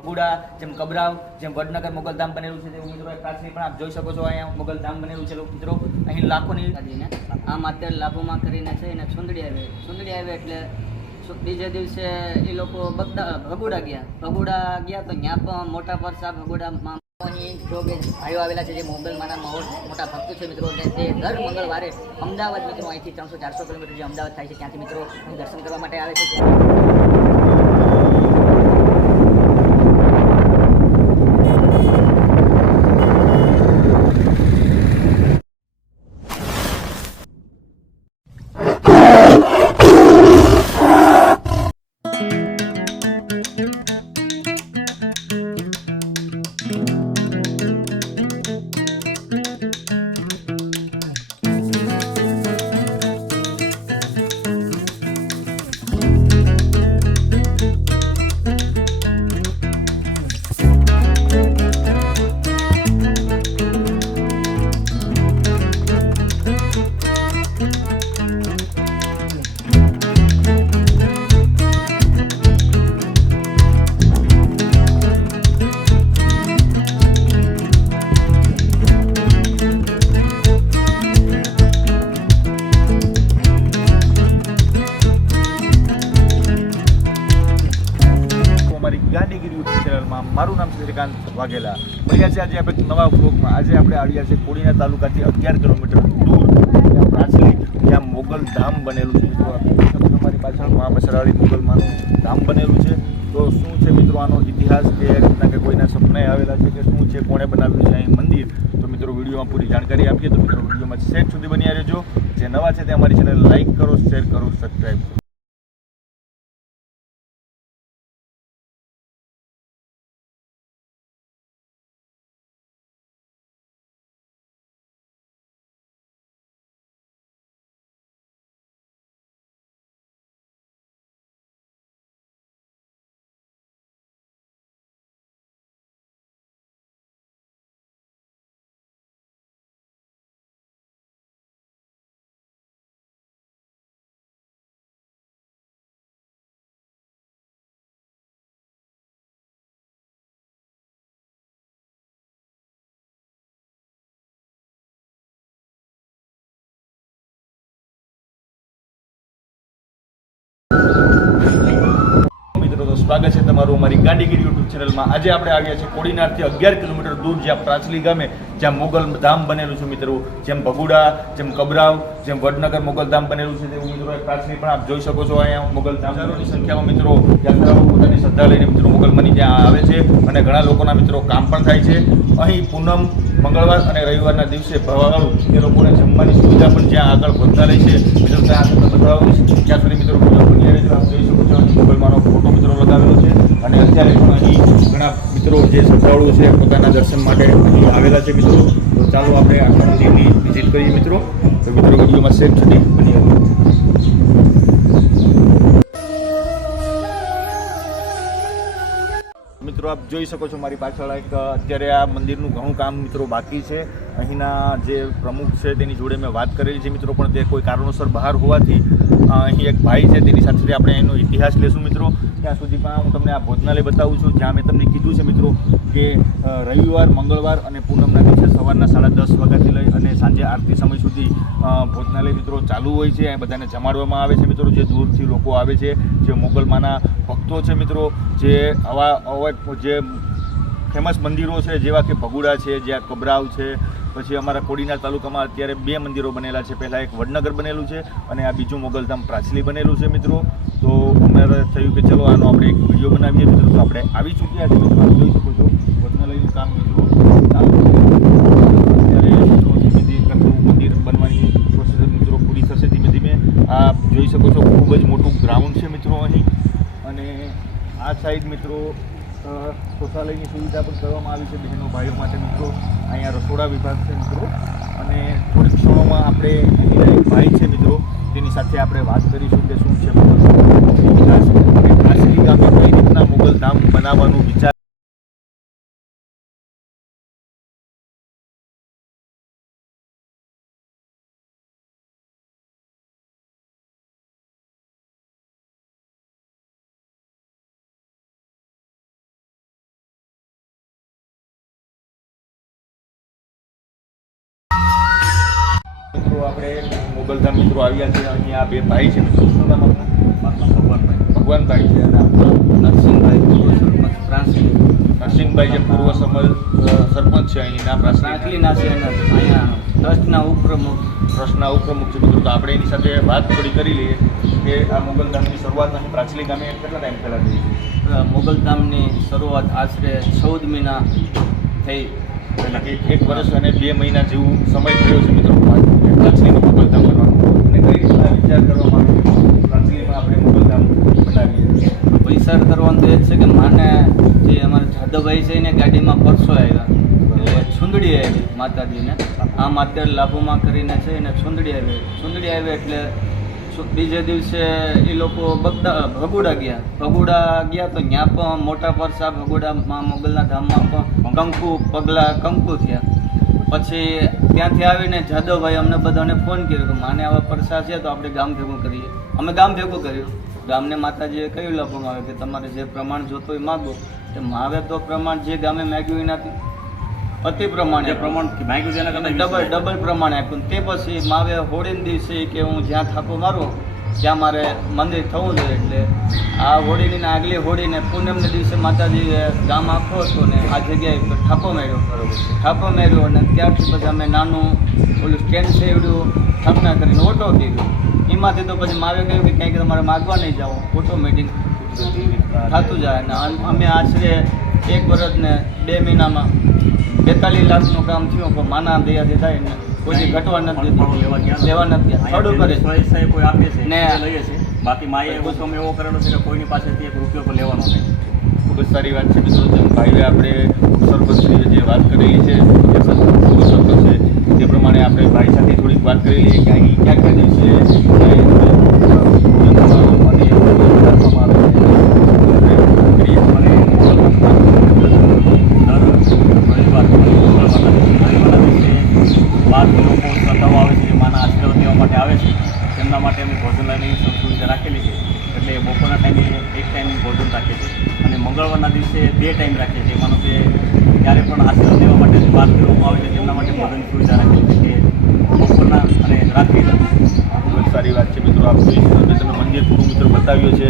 ભગુડા જેમ કબરાવ, જેમ વડનગર મોગલધામ બનેલું છે તેવું મિત્રો પ્રાચીન પણ આપ જોઈ શકો છો અહીંયા મોગલધામ બનેલું છે મિત્રો. અહીં લાખોની આમ અત્યારે લાભોમાં કરીને છે એને સુંદડી આવે સુંદડી આવે એટલે બીજે દિવસે એ લોકો બગદા, ભગુડા ગયા. ભગુડા ગયા તો ત્યાં પણ મોટા પરસા ભગુડામાં ભાઈઓ આવેલા છે જે મોગલમાના મોટા ભક્તો છે મિત્રો અને તે દર મંગળવારે અમદાવાદ મિત્રો અહીંથી ત્રણસો ચારસો કિલોમીટર જે અમદાવાદ થાય છે ત્યાંથી મિત્રો દર્શન કરવા માટે આવે છે. શ્રીકાંત વાઘેલા. મળ્યા છે આજે આપણે નવા બ્લોકમાં આજે આપણે આવ્યા છે કોડીના તાલુકાથી અગિયાર કિલોમીટર દૂર. પ્રાચલી ત્યાં મોગલ ધામ બનેલું છે. મિત્રો અમારી પાછળ મહાપસરાળી મોગલમાંનું ધામ બનેલું છે. તો શું છે મિત્રો આનો ઇતિહાસ કે રીતના કે કોઈના સપનાએ આવેલા છે કે શું છે, કોણે બનાવ્યું છે અહીં મંદિર? તો મિત્રો વિડીયોમાં પૂરી જાણકારી આપીએ. તો મિત્રો વિડીયોમાં સેટ સુધી બન્યા રહેજો. જે નવા છે તે અમારી ચેનલ લાઇક કરો શેર કરો સબસ્ક્રાઈબ કરો. સ્વાગત છે તમારું અમારી ગાંધીગીરી યુટ્યુબ ચેનલમાં આજે આપણે આવ્યા છે કોડીનારથી અગિયાર કિલોમીટર દૂર જ્યાં પ્રાચલી ગામે, જ્યાં મોગલ ધામ બનેલું છે મિત્રો. જેમ ભગુડા, જેમ કબરાવ, જેમ વડનગર મોગલ ધામ બનેલું છે તેવું મિત્રો પ્રાચલી પણ આપ જોઈ શકો છો અહીંયા મોગલ ધામની સંખ્યામાં મિત્રો. યાત્રાઓ પોતાની શ્રદ્ધા લઈને મિત્રો મોગલમાંની ત્યાં આવે છે અને ઘણા લોકોના મિત્રો કામ પણ થાય છે. અહીં પૂનમ મંગળવાર અને રવિવારના દિવસે ભવાળું એ લોકોને જમવાની સુવિધા પણ જ્યાં આગળ ભોજનાલય છે. મિત્રો, ત્યાં આગળ બતાવીશ ત્યાં સુધી મિત્રો બની રહેજો. આપ જોઈ શકો છો, અહીં ફોટો મિત્રો લગાવેલો છે. અને અત્યારે પણ અહીં ઘણા મિત્રો જે શ્રદ્ધાળુઓ છે, પોતાના દર્શન માટે આવેલા છે મિત્રો. તો ચાલો આપણે આખા મંદિરની વિઝિટ કરીએ મિત્રો. તો મિત્રો, વિડીયોમાં સેફ સુધી બની આપ જોઈ શકો છો મારી પાછળ એક અત્યારે આ મંદિરનું ઘણું કામ મિત્રો બાકી છે. અહીંના જે પ્રમુખ છે તેની જોડે મેં વાત કરેલી છે મિત્રો, પણ તે કોઈ કારણોસર બહાર હોવાથી અહીં એક ભાઈ છે તેની સાથે આપણે એનો ઇતિહાસ લેશું મિત્રો. ત્યાં સુધી પણ હું તમને આ ભોજનાલય બતાવું છું, જ્યાં મેં તમને કીધું છે મિત્રો કે રવિવાર, મંગળવાર અને પૂનમના દિવસે સવારના સાડા દસ વાગ્યાથી લઈ અને સાંજે આરતી સમય સુધી ભોજનાલય મિત્રો ચાલુ હોય છે. બધાને જમાડવામાં આવે છે મિત્રો, જે દૂરથી લોકો આવે છે, જે મોગલમાના ભક્તો છે મિત્રો, જે આવા જે ફેમસ મંદિરો છે, જેવા કે ભગુડા છે, જ્યાં કબરાવ છે પછી અમારા કોડીનાર તાલુકામાં અત્યારે બે મંદિરો બનેલા છે. પહેલાં એક વડનગર બનેલું છે અને આ બીજું મોગલધામ પ્રાચલી બનેલું છે મિત્રો. તો અમારે થયું કે ચલો આનો આપણે એક વીડિયો બનાવીએ મિત્રો. તો આપણે આવી ચૂક્યા છીએ. મિત્રો જોઈ શકો છો. ભોજનાલયનું કામ મિત્રો. અત્યારે ધીમે મંદિર બનવાની મિત્રો પૂરી થશે ધીમે ધીમે. આ જોઈ શકો છો, ખૂબ જ મોટું ગ્રાઉન્ડ છે મિત્રો અહીં. અને આ સાઈડ મિત્રો શૌચાલયની સુવિધા પણ કરવામાં આવી છે બહેનો, ભાઈઓ માટે મિત્રો. અહીંયા રસોડા વિભાગ છે મિત્રો. અને થોડીક ક્ષણોમાં આપણે અહીંના એક ભાઈ છે મિત્રો તેની સાથે આપણે વાત કરીશું કે શું છે. કઈ રીતના મુગલ ધામ બનાવવાનું વિચાર મિત્રો આપણે મોગલધામ મિત્રો આવ્યા છે. અહીંયા બે ભાઈ છે મિત્રો. શું નામ? ભગવાનભાઈ છે. અને? નરસિંહભાઈ પૂર્વ સરપંચ પ્રાંસલી નરસિંહભાઈ જે પૂર્વ સમલ સરપંચ છે અહીંના પ્રાસલી પ્રાંસલીના છે અહીંયા ટ્રસ્ટના ઉપપ્રમુખ. ટ્રસ્ટના ઉપપ્રમુખ છે મિત્રો. તો આપણે એની સાથે વાત થોડી કરી લઈએ કે આ મોગલધામની શરૂઆત અહીં પ્રાચલી ગામે કેટલા ટાઈમ પહેલાં થઈ? મોગલધામની શરૂઆત આશરે ચૌદ મહિના થઈ. એટલે એક વર્ષ અને બે મહિના જેવું સમય થયો છે મિત્રો. પ્રાચલીનું મોગલધામ બનવાનું. અને કઈ રીતના વિચાર કરવામાં આવ્યો? પ્રાચલીમાં આપણે મોગલધામ બનાવીએ વિચાર કરવાનું તો એ જ છે કે માને જે અમારા જાદવભાઈ છે એને ગાડીમાં પરસો આવ્યા છુંદડી આવી માતાજીને. આમ અત્યારે લાભોમાં કરીને છે એને છુંદડી આવી છુંદડી આવી એટલે બીજે દિવસે એ લોકો બગદા ભગુડા ગયા. ભગુડા ગયા તો ત્યાં પણ મોટા પરસા ભગુડામાં મોગલના ધામમાં પણ કંકુ, પગલા કંકુ થયા. પછી ત્યાંથી આવીને જાદવભાઈ અમને બધાને ફોન કર્યો કે માને આવા પરસા છે તો આપણે ગામ ભેગું કરીએ. અમે ગામ ભેગું કર્યું. ગામને માતાજીએ કહ્યું લખવામાં આવે કે તમારે જે પ્રમાણ જોતો હોય માગો. તો મારે તો પ્રમાણ જે ગામે માગ્યું એનાથી અતિ પ્રમાણે. પ્રમાણ માંગ્યું છે એના ડબલ ડબલ પ્રમાણે આપ્યું. તે પછી માવે હોળીના દિવસે કે હું જ્યાં થાકો મારું ત્યાં મારે મંદિર થવું જોઈએ. એટલે આ હોળીની આગલી હોળીને પૂનમને દિવસે માતાજીએ ગામ આખો હતો ને આ જગ્યાએ ઠાપો મેળ્યો માર્યો. બરોબર ઠાપો મેળ્યો અને ત્યારથી પછી અમે નાનું ઓલું સ્ટેન્ડ સેવડ્યું સ્થાપના કરીને ઓટો કીધું એમાંથી તો પછી મારે કહ્યું કે ક્યાંક તમારે માગવા નહીં જાઓ ઓટોમેટિક થતું જાય. અને અમે આશરે એક વર્ષ ને બે મહિનામાં બેતાલીસ લાખનું કામ થયું પણ માના દયાથી થાય ને કોઈ ઘટવા નથી લેવા નથી છે. સ્વયં કોઈ આપે છે ને- લઈએ છે બાકી માએ એવો કામ એવો કરેલો છે કે કોઈની પાસેથી એક રૂપિયો પણ લેવાનો નહીં. ખૂબ જ સારી વાત છે મિત્રો. જેમ ભાઈએ આપણે સરપંચની જે વાત કરેલી છે જે સરપંચ છે તે પ્રમાણે આપણે ભાઈ સાથે થોડીક વાત કરી લઈએ કે અહીં ક્યાં ક્યાં દિવસે જે પૂજન સમારોહ અને એ બધું રાખવામાં આવે છે આપણે કરીએ. અને દર રવિવાર મંગળવારના રવિવારના દિવસે બહારથી લોકો શ્રદ્ધાઓ આવે છે જે માના આશીર્વાદ લેવા માટે આવે છે તેમના માટે અમે ભોજનાલયની સુવિધા રાખેલી છે એટલે બપોરના ટાઈમે એક ટાઈમ ભોજન રાખીએ છીએ અને મંગળવારના દિવસે બે ટાઈમ રાખીએ છીએ માનો કે ત્યારે પણ આશીર્વાદ લેવા માટે જે બહારથી લોકો આવે છે તેમના માટે ભોજનની સુવિધા રાખેલી છે કે બપોરના અને રાત્રિના ખૂબ જ સારી વાત છે મિત્રો આપ જોઈ શકો છો તમે મંદિર પૂરું મિત્રો બતાવ્યું છે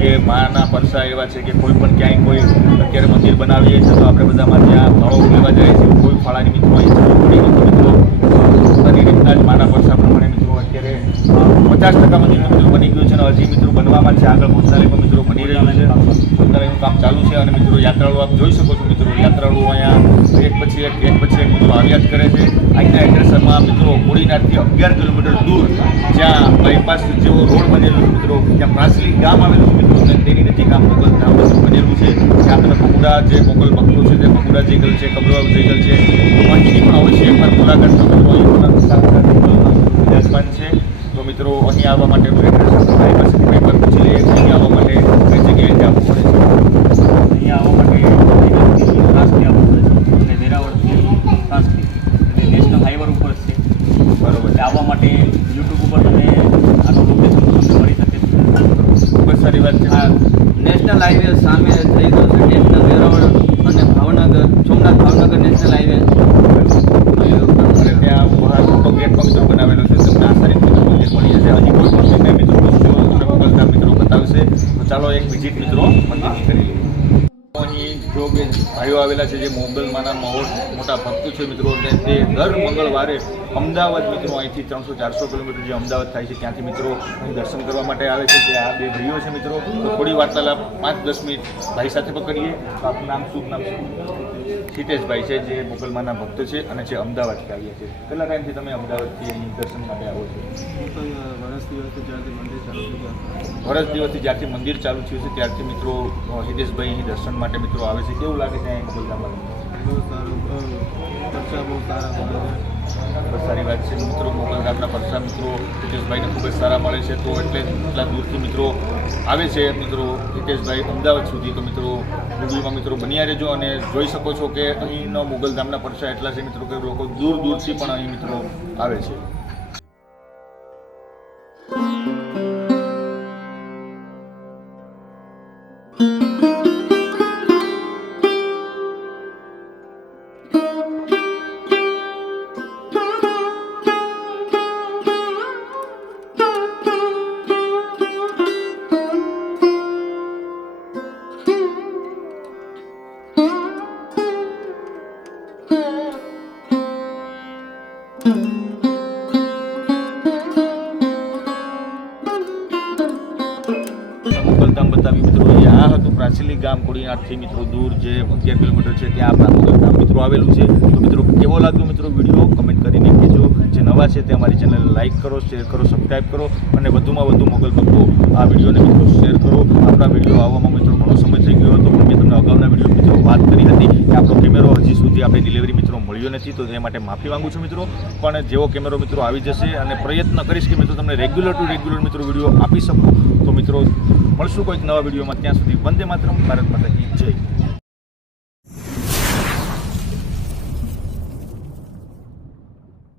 કે માના પરસા એવા છે કે કોઈ પણ ક્યાંય કોઈ અત્યારે મંદિર બનાવીએ છીએ તો આપણે બધામાં ત્યાં ફળો લેવા જાય છે. કોઈ ફળાની મિત્રો જરૂર પડી મિત્રો, પોતાની રીતના જ માના પરસા પ્રમાણે મિત્રો અત્યારે પચાસ ટકા મંદિર મિત્રો બની ગયું છે અને હજી મિત્રો બનવામાં છે. આગળ ભોજનાલયમાં મિત્રો બની રહ્યું છે. ભોજનાલયનું કામ ચાલુ છે અને મિત્રો યાત્રાળુ આપ જોઈ શકો છો મિત્રો યાત્રાળુ અહીંયા પછી એક એક પછી એક મિત્રો આવ્યા જ કરે છે. અહીંના એડ્રેસમાં મિત્રો કોડીનાથથી અગિયાર કિલોમીટર દૂર જ્યાં બાયપાસ જેવો રોડ બનેલો છે મિત્રો. ત્યાં પ્રાસલી ગામ આવેલું છે મિત્રો. અને તેની નજીક આ મોગલ ધામ બનેલું છે. ત્યાં તમે બગુડા જે મોગલ ભક્તો છે તે બગુડા જેગલ છે કબરવા જેગલ છે. તો અહીંની પણ અવશ્ય એકવાર મુલાકાત লাইভে সামনে જો બે ભાઈઓ આવેલા છે જે મોગલમાંના મહો- મોટા ભક્તો છે મિત્રો અને તે દર મંગળવારે અમદાવાદ મિત્રો અહીંથી ત્રણસો ચારસો કિલોમીટર જે અમદાવાદ થાય છે, ત્યાંથી મિત્રો અહીં દર્શન કરવા માટે આવે છે. જે આ બે ભાઈઓ છે મિત્રો થોડી વાર્તાલાપ પાંચ દસ મિનિટ ભાઈ સાથે પકડીએ. આપનું નામ, શુભ નામ હિતેશભાઈ છે જે મોગલમાના ભક્ત છે અને જે અમદાવાદથી આવ્યા છે કેટલા ટાઈમથી તમે અમદાવાદથી અહીં દર્શન માટે આવો છો? વર્ષ દિવસથી જ્યારથી મંદિર ચાલુ થયું છે ત્યારથી મિત્રો હિતેશભાઈ અહીં દર્શન માટે મિત્રો આવે છે. કેવું લાગે છે અહીં મોગલધામમાં ખૂબ સારી વાત છે. મિત્રો મોગલધામના પરસા મિત્રો, હિતેશભાઈને ખૂબ જ સારા મળે છે. તો એટલે એટલા દૂરથી મિત્રો આવે છે મિત્રો હિતેશભાઈ અમદાવાદ સુધી. તો મિત્રો વિડીયોમાં મિત્રો બન્યા રહેજો અને જોઈ શકો છો કે અહીંનો મોગલધામના પરસા એટલા છે મિત્રો કે લોકો દૂર દૂરથી પણ અહીં મિત્રો આવે છે. મોગલધામ બતાવી મિત્રો આ હતું પ્રાચીલી ગામ કોડીનાથથી મિત્રો દૂર જે અગિયાર કિલોમીટર છે ત્યાં આપણા મુગલધામ મિત્રો આવેલું છે. તો મિત્રો, કેવો લાગ્યો મિત્રો વીડિયો? કમેન્ટ કરીને કહેજો. જે નવા છે તે અમારી ચેનલ લાઇક કરો, શેર કરો સબસ્ક્રાઈબ કરો અને વધુમાં વધુ મોગલ ભક્તો આ વિડીયોને મિત્રો શેર કરો. આપણા વીડિયો આવવામાં મિત્રો ઘણો સમય થઈ ગયો હતો, પણ મેં તમને અગાઉના વીડિયો મિત્રો વાત કરી હતી કે આપણો કેમેરો હજી સુધી આપણે ડિલિવરી મિત્રો મળ્યો નથી, તો તે માટે માફી માંગુ છું મિત્રો. પણ જેવો કેમેરો મિત્રો આવી જશે અને પ્રયત્ન કરીશ કે મિત્રો તમને રેગ્યુલર ટુ રેગ્યુલર મિત્રો વીડિયો આપી શકું, તો મિત્રો મળશું કોઈક નવા વિડીયોમાં. ત્યાં સુધી વંદે માત્રમ ભારત માતા જય.